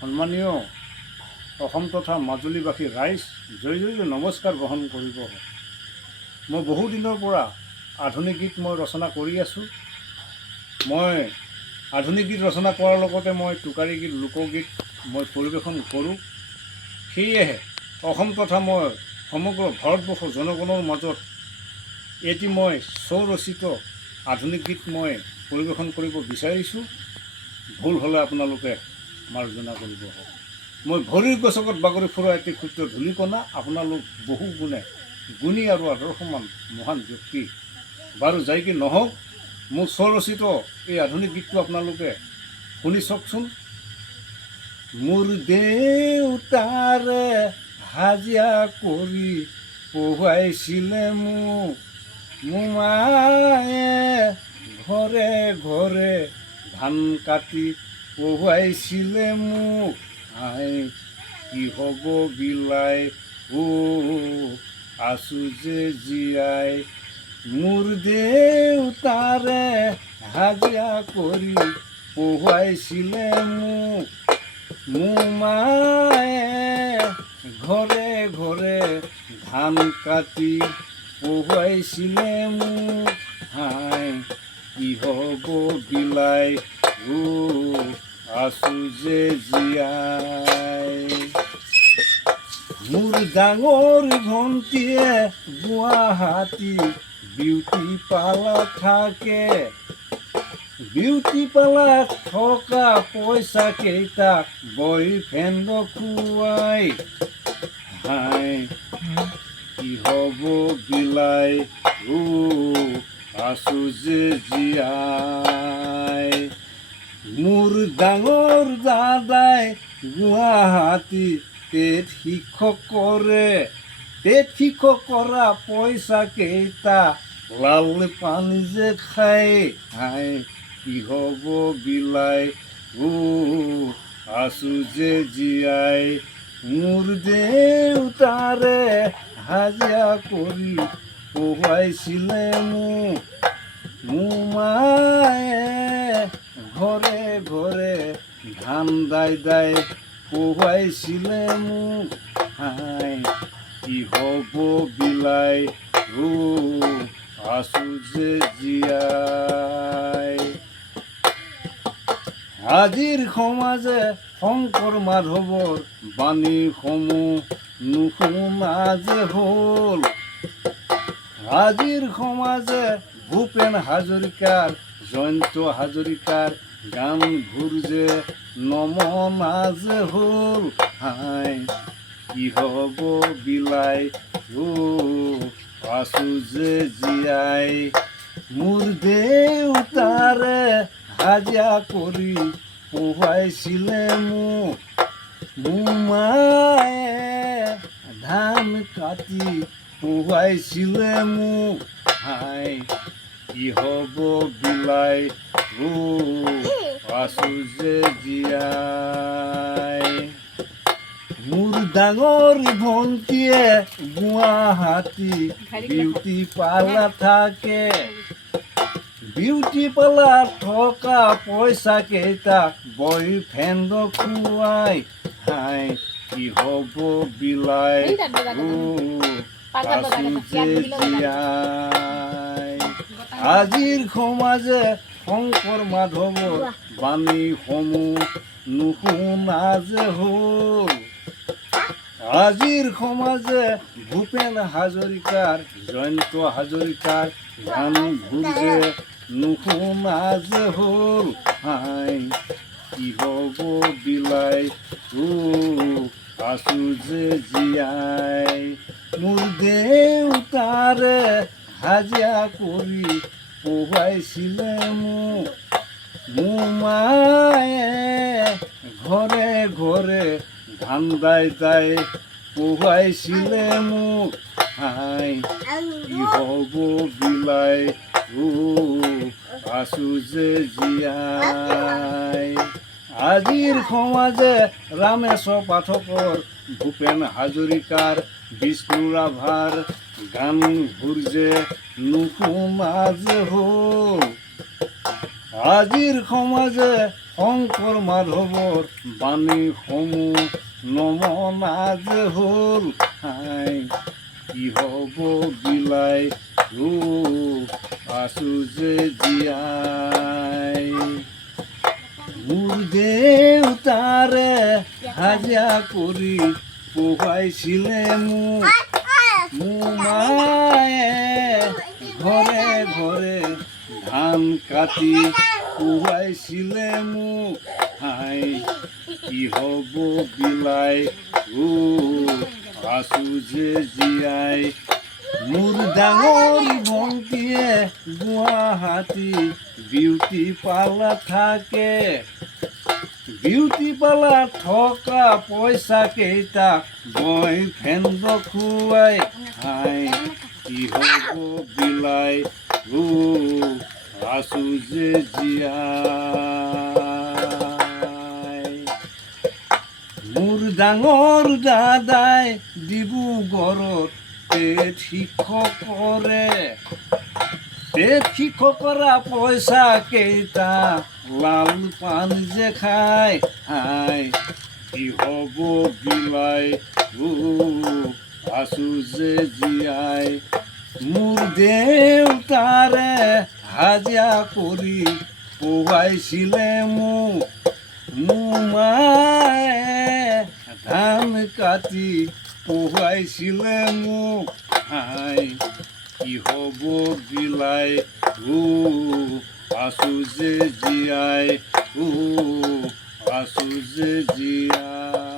সন্মানীয় অসম তথা মাজুলীবাসী ৰাইজ জয় নমস্কাৰ গ্ৰহণ কৰিব। মই বহুদিনৰ পৰা আধুনিক গীত মই ৰচনা কৰি আছোঁ। মই আধুনিক গীত ৰচনা কৰাৰ লগতে মই টোকাৰী গীত লোকগীত মই পৰিৱেশন কৰোঁ। সেয়েহে অসম তথা মই সমগ্ৰ ভাৰতবৰ্ষৰ জনগণৰ মাজত এটি মই স্বৰচিত আধুনিক গীত মই পৰিৱেশন কৰিব বিচাৰিছোঁ। ভুল হ'লে আপোনালোকে মাৰ্জনা কৰিব। মই ভৰিৰ গছকত বাগৰি ফুৰা এটি ক্ষুদ্ৰ ধূলিকণা, আপোনালোক বহু গুণী আৰু আদৰ্শমান মহান ব্যক্তি। বাৰু যাই কি নহওক, মোৰ স্বৰচিত এই আধুনিক গীতটো আপোনালোকে শুনি চাওকচোন। মোৰ দেউতাৰে হাজিৰা কৰি পঢ়ুৱাইছিলে মোক, মোৰ মায়ে ঘৰে ঘৰে ধান কাটি পঢ়ুৱাইছিলে মোক। আই কি হ'ব বিলাই আছোঁ যে জীয়াই। মোৰ দেউতাৰে হাজিৰা কৰি পঢ়ুৱাইছিলে মোক, মোৰ মায়ে ঘৰে ঘৰে ধান কাটি পঢ়ুৱাইছিলে মোক। হাই কি হ'ব বিলাই আছোঁ যে জীয়াই। মোৰ ডাঙৰ ভণ্টিয়ে গুৱাহাটী বিউটি পাৰ্লাৰ থাকে, বিউটি পাৰ্লাৰ থকা পইচা কেইটাক বয়ফ্ৰেণ্ডক খুৱাই। হাই কি হ'ব বিলাই আছোঁ যে জীয়াই। মোৰ ডাঙৰ দাদাই গুৱাহাটী টেট শিক্ষক কৰে, টেট শিক্ষক কৰা পইচা কেইটা লাল পানী যে খাই। হাই কি হ'ব বিলাই আছোঁ যে জীয়াই। মোৰ দেউতাৰে হাজিৰা কৰি পঢ়ুৱাইছিলে মোক, মোৰ মায়ে ঘৰে ঘৰে ধান দাই দাই পঢ়ুৱাইছিলে মোক। হাই কি হ'ব বিলাই আছোঁ যে জীয়াই। আজিৰ সমাজে শংকৰ মাধৱৰ বাণীসমূহ নুশুনা যে হ'ল, আজিৰ সমাজে ভূপেন হাজৰিকাৰ জয়ন্ত হাজৰিকাৰ গানবোৰ যে নমনা যে হ'ল। হাই কি হ'ব বিলাই আছোঁ যে জীয়াই। মোৰ দেউতাৰে হাজিৰা কৰি পঢ়ুৱাইছিলে মোক, মোৰ মায়ে ধান কাটি পঢ়ুৱাইছিলে মোক। হাই কি হ'ব বিলাই আছোঁ যে জীয়াই। মোৰ ডাঙৰ ভণ্টিয়ে গুৱাহাটী বিউটি পাৰ্লাৰ থাকে, বিউটি পাৰ্লাৰ থকা পইচা কেইটা বয়ফ্ৰেণ্ডক খুৱাই। হাই কি হ'ব বিলাই আছোঁ যে জীয়াই। আজিৰ সমাজে শংকৰ মাধৱৰ বাণীসমূহ নুশুনা যে হ'ল, আজিৰ সমাজে ভূপেন হাজৰিকাৰ জয়ন্ত হাজৰিকাৰ গানবোৰ যে নুশুনা যে হ'ল। হাই কি হ'ব বিলাই আছোঁ যে জীয়াই। মোৰ দেউতাৰে হাজিৰা কৰি পঢ়ুৱাইছিলে মোক, মোৰ মায়ে ঘৰে ঘৰে ধান দাই দাই পঢ়ুৱাইছিলে মোক। হাই কি হ'ব বিলাই আছোঁ যে জীয়াই। আজিৰ সমাজে ৰামেশ্বৰ পাঠকৰ ভূপেন হাজৰিকাৰ বিষ্ণু ৰাভাৰ গানবোৰ যে নুশুনা যে হ'ল, আজিৰ সমাজে শংকৰ মাধৱৰ বাণীসমূহ নমনা যে হ'ল হাই কি হ'ব বিলাই আছো যে জীয়াই মোৰ দেউতাৰে হাজিৰা কৰি পঢ়াইছিলে মোক মোৰ মায়ে ঘৰে ঘৰে ধান কাটি খুৱাইছিলে মোক হাই কি হ'ব বিলাই আছো যে জীয়াই মোৰ ডাঙৰ ভণ্টিয়ে গুৱাহাটী বিউটি পাৰ্লাৰ থাকে বিউটি পাৰ্লাৰ থকা পইচা কেইটা বয়ফ্ৰেণ্ডক খুৱাই হাই কি হ'ব বিলাই আছো যে জীয়াই মোৰ ডাঙৰ দাদাই ডিব্ৰুগড়ত টেট শিক্ষক কৰে টেট শিক্ষক কৰা পইচা কেইটা লাল পান যে খাই হাই কি হ'ব বিলাই আছো যে জীয়াই মোৰ দেউতাৰে হাজিৰা কৰি পঢ়াইছিলে মোক মোৰ মায়ে ধান কাটি পঢ়াইছিলে মোক হাই কি হ'ব বিলাই আছো যে জীয়াই আছো যে জীয়াই